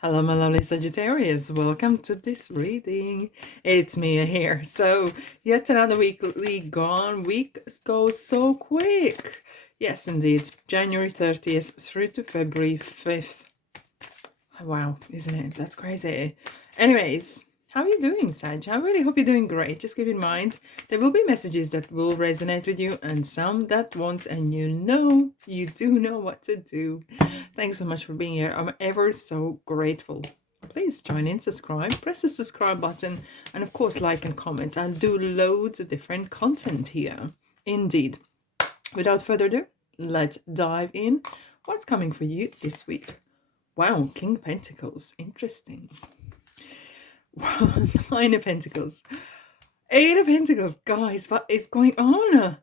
Hello, my lovely Sagittarius. Welcome to this reading. It's Mia here. So, yet another weekly gone. Week goes so quick. Yes, indeed. January 30th through to February 5th. Wow, isn't it? That's crazy. Anyways, how are you doing, Sag? I really hope you're doing great. Just keep in mind, there will be messages that will resonate with you and some that won't, and you do know what to do. Thanks so much for being here. I'm ever so grateful. Please join in, subscribe, press the subscribe button, and of course, like and comment. And do loads of different content here. Indeed. Without further ado, let's dive in. What's coming for you this week? Wow, King of Pentacles. Interesting. Wow, Nine of Pentacles. Eight of Pentacles. Guys, what is going on?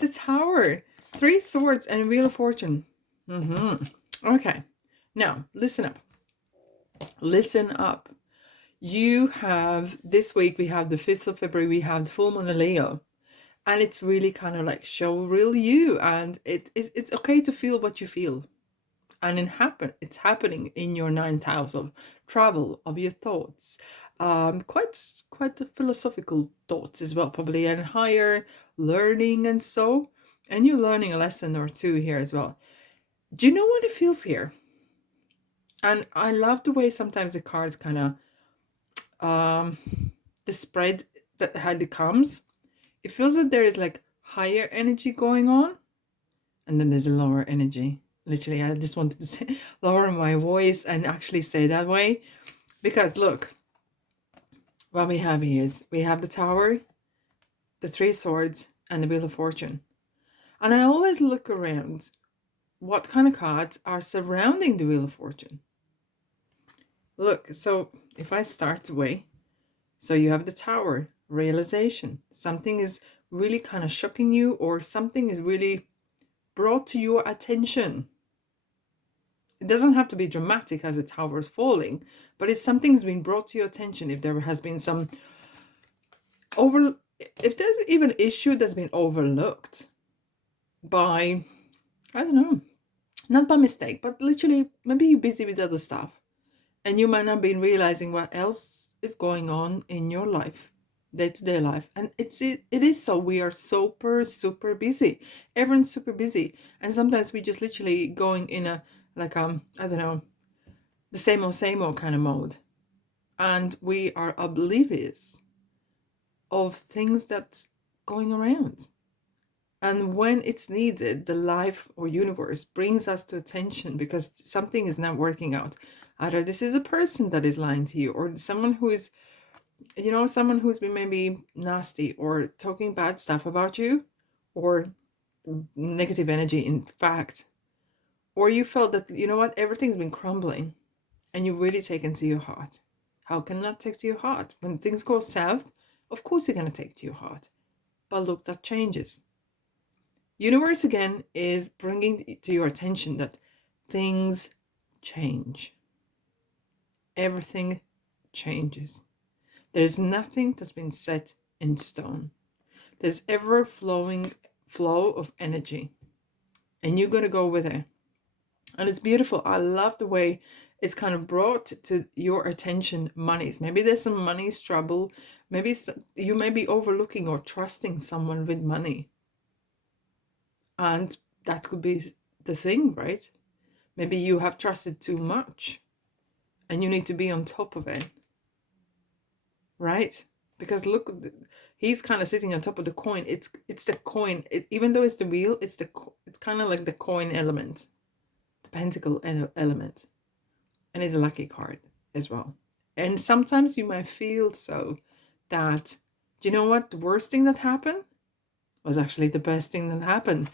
The Tower. Three Swords and Wheel of Fortune. Okay. Now, listen up. Listen up. You have, this week, we have the 5th of February, we have the full moon in Leo. And it's really kind of like show real you. And it's okay to feel what you feel. And it's happening in your ninth house of travel, of your thoughts. Quite philosophical thoughts as well, probably, and higher learning and so. And you're learning a lesson or two here as well. Do you know what it feels here? And I love the way sometimes the cards kind of the spread that how it comes. It feels that there is like higher energy going on, and then there's a lower energy. Literally, I just wanted to say lower my voice and actually say that way, because look, what we have here is we have the Tower, the Three Swords, and the Wheel of Fortune. And I always look around what kind of cards are surrounding the Wheel of Fortune. Look, so if I start away, so you have the Tower, realization. Something is really kind of shocking you, or something is really brought to your attention. It doesn't have to be dramatic as the tower is falling, but if something's been brought to your attention, if there has been some if there's even an issue that's been overlooked by, I don't know, not by mistake, but literally maybe you're busy with other stuff and you might not be realizing what else is going on in your life, day-to-day life. And it is so, we are super busy. Everyone's super busy, and sometimes we just literally going in a like I don't know, the same old kind of mode, and we are oblivious of things that's going around. And when it's needed, the life or universe brings us to attention because something is not working out. Either this is a person that is lying to you, or someone who is, someone who's been maybe nasty or talking bad stuff about you, or negative energy, in fact. Or you felt that, everything's been crumbling and you've really taken to your heart. How can not take to your heart? When things go south, of course you're going to take to your heart. But look, that changes. Universe, again, is bringing to your attention that things change. Everything changes. There's nothing that's been set in stone. There's ever flowing flow of energy. And you're going to go with it. And it's beautiful. I love the way it's kind of brought to your attention monies. Maybe there's some money's trouble. Maybe you may be overlooking or trusting someone with money. And that could be the thing, right? Maybe you have trusted too much and you need to be on top of it. Right? Because look, he's kind of sitting on top of the coin. It's the coin. Even though it's the wheel, it's kind of like the coin element. Pentacle element, and it's a lucky card as well. And sometimes you might feel so that, do you know what, the worst thing that happened was actually the best thing that happened.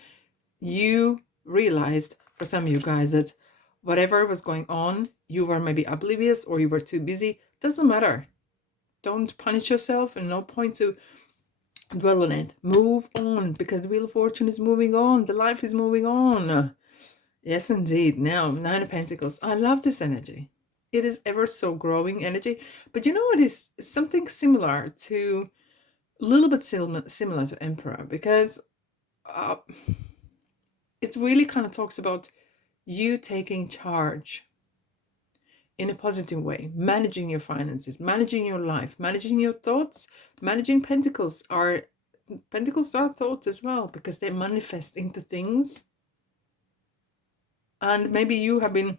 You realized, for some of you guys, that whatever was going on, you were maybe oblivious or you were too busy. Doesn't matter. Don't punish yourself, and no point to dwell on it. Move on, because the Wheel of Fortune is moving on. The life is moving on. Yes, indeed. Now, Nine of Pentacles. I love this energy. It is ever so growing energy. But you know what is something similar to, a little bit similar to Emperor, because it really kind of talks about you taking charge. in a positive way, managing your finances, managing your life, managing your thoughts. Managing pentacles are thoughts as well, because they manifest into things. And maybe you have been,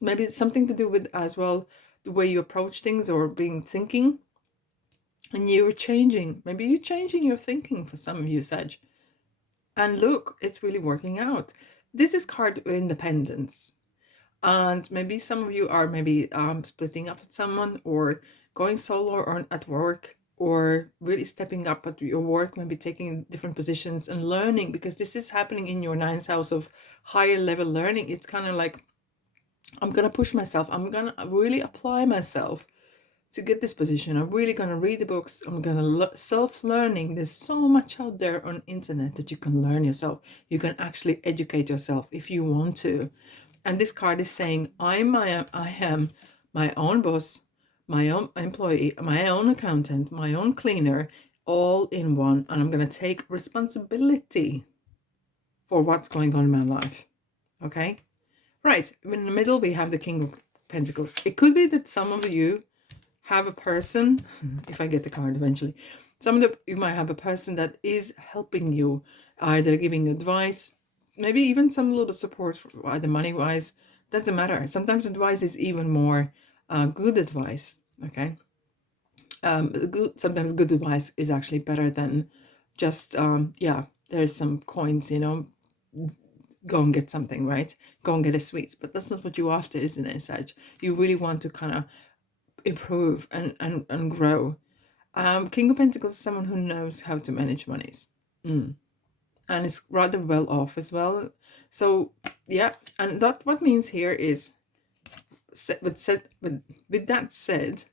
maybe it's something to do with as well the way you approach things or being thinking, and you're changing. Maybe you're changing your thinking for some of you, Sag. And look, it's really working out. This is card of independence. And maybe some of you are maybe splitting up with someone, or going solo, or at work, or really stepping up at your work, maybe taking different positions and learning, because this is happening in your ninth house of higher level learning. It's kind of like, I'm going to push myself. I'm going to really apply myself to get this position. I'm really going to read the books. I'm going to self-learning. There's so much out there on internet that you can learn yourself. You can actually educate yourself if you want to. And this card is saying, I am my own boss, my own employee, my own accountant, my own cleaner, all in one. And I'm going to take responsibility for what's going on in my life. Okay? Right. In the middle, we have the King of Pentacles. It could be that some of you have a person, if I get the card eventually, you might have a person that is helping you, either giving advice, maybe even some little support, either money-wise, doesn't matter. Sometimes advice is even more good advice, okay? Sometimes good advice is actually better than just, there's some coins, go and get something, right? Go and get a sweets. But that's not what you're after, isn't it, Sag? You really want to kind of improve and grow. King of Pentacles is someone who knows how to manage monies. And is rather well off as well. So yeah, and that what means here is, with that said,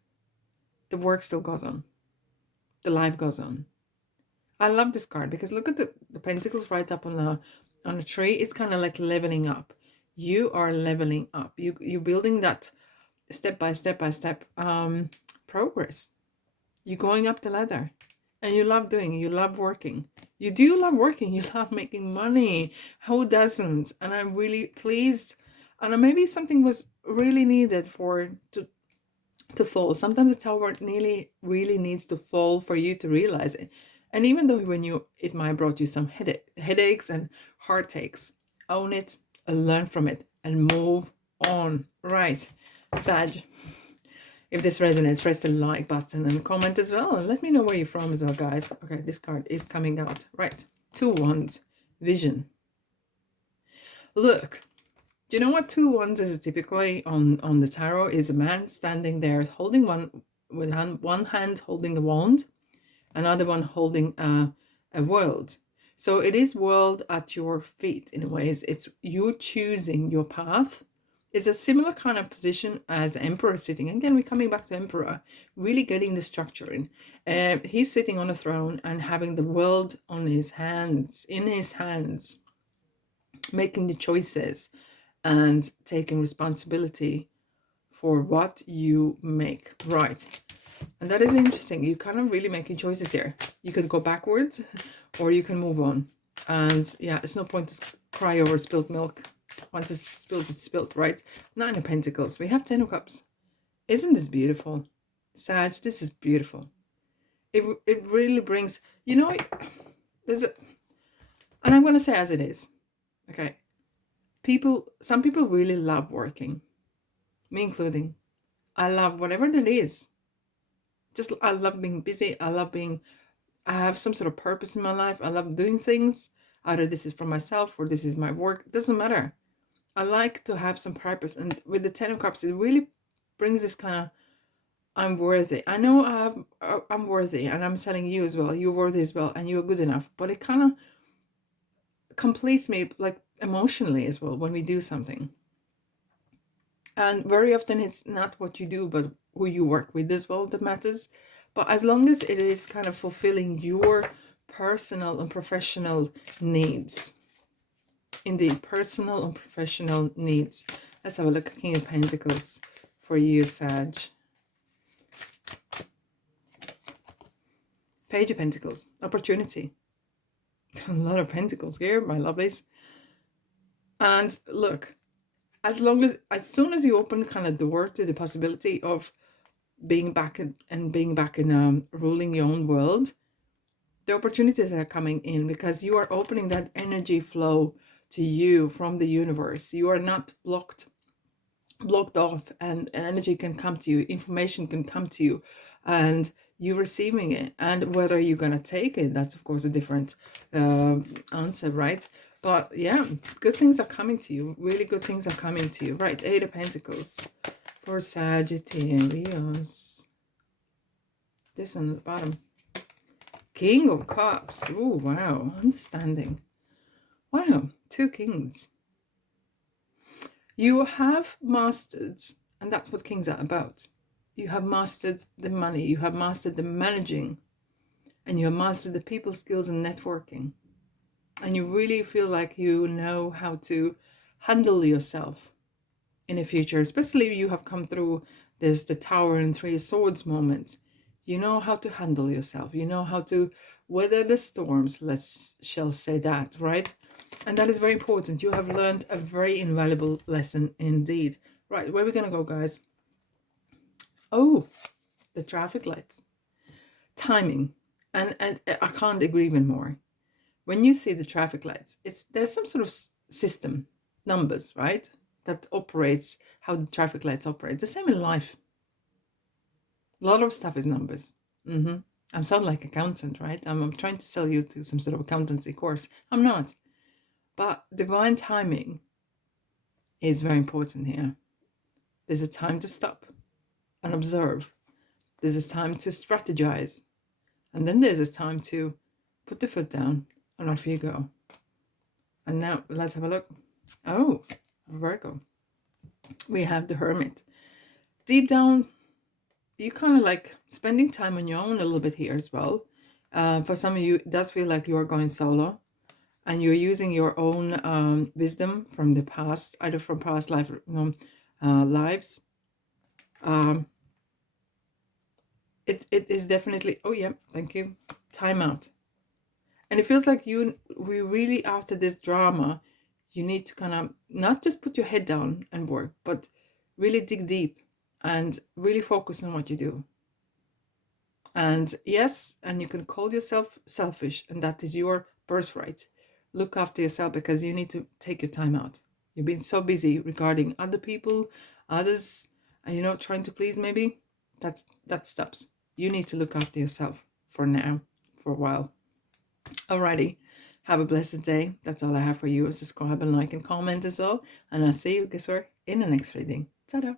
the work still goes on. The life goes on. I love this card because look at the pentacles right up on a tree. It's kind of like leveling up. You are leveling up. You're building that step by step progress. You're going up the ladder, and you love doing it. You love working. You do love working. You love making money. Who doesn't? And I'm really pleased. And maybe something was really needed to fall. Sometimes the tower really needs to fall for you to realize it. And even though it might have brought you some headaches and heartaches, own it and learn from it and move on. Right, Sag. If this resonates, press the like button and comment as well. And let me know where you're from as well, guys. Okay, this card is coming out. Right, 2 wands, vision. Look, do you know what 2 wands is typically on the tarot? Is a man standing there holding one hand holding a wand, another one holding a world. So it is world at your feet in a way. It's you choosing your path. It's a similar kind of position as the Emperor sitting. Again, we're coming back to Emperor, really getting the structure in. He's sitting on a throne and having the world in his hands, making the choices and taking responsibility for what you make. Right. And that is interesting. You kind of really making choices here. You could go backwards or you can move on. And yeah, it's no point to cry over spilled milk. Once it's spilled, right? 9 of Pentacles. We have 10 of Cups. Isn't this beautiful? Sag, this is beautiful. It really brings, there's a, and I'm going to say as it is, okay? Some people really love working, me including. I love whatever that is. I love being busy. I have some sort of purpose in my life. I love doing things. Either this is for myself or this is my work. It doesn't matter. I like to have some purpose. And with the 10 of Cups, it really brings this kind of, I'm worthy. I know I'm worthy, and I'm telling you as well, you're worthy as well, and you're good enough. But it kind of completes me like emotionally as well when we do something. And very often it's not what you do, but who you work with as well that matters. But as long as it is kind of fulfilling your personal and professional needs. Indeed, personal and professional needs. Let's have a look at King of Pentacles for you, Sag. Page of Pentacles, opportunity. A lot of pentacles here, my lovelies. And look, as soon as you open the kind of door to the possibility of being back in ruling your own world, the opportunities are coming in because you are opening that energy flow to you from the universe. You are not blocked off, and energy can come to you, information can come to you, and you receiving it. And whether you're gonna take it, that's of course a different answer, right? But yeah, good things are coming to you. Really good things are coming to you. Right, Eight of Pentacles for Sagittarius. This on the bottom. King of Cups. Oh, wow. Understanding. Wow. Two Kings. You have mastered, and that's what kings are about. You have mastered the money. You have mastered the managing. And you have mastered the people skills and networking. And you really feel like you know how to handle yourself in the future. Especially if you have come through this, the Tower and Three of Swords moment. You know how to handle yourself. You know how to weather the storms, shall say that, right? And that is very important. You have learned a very invaluable lesson indeed. Right, where are we going to go, guys? Oh, the traffic lights. Timing. And I can't agree even more. When you see the traffic lights, there's some sort of system, numbers, right? That operates how the traffic lights operate. The same in life. A lot of stuff is numbers. I sound like accountant, right? I'm trying to sell you to some sort of accountancy course. I'm not. But divine timing is very important here. There's a time to stop and observe. There's a time to strategize. And then there's a time to put the foot down and off you go. And now let's have a look. Oh, Virgo. We have the Hermit. Deep down, you kind of like spending time on your own a little bit here as well. For some of you, it does feel like you are going solo. And you're using your own wisdom from the past, either from past lives. It is definitely, oh yeah, thank you, time out. And it feels like we really, after this drama, you need to kind of not just put your head down and work, but really dig deep and really focus on what you do. And yes, and you can call yourself selfish, and that is your birthright. Look after yourself because you need to take your time out. You've been so busy regarding other people, others, and trying to please maybe. That stops. You need to look after yourself for now, for a while. Alrighty. Have a blessed day. That's all I have for you. Subscribe and like and comment as well. And I'll see you, guess where, in the next reading. Ta-da.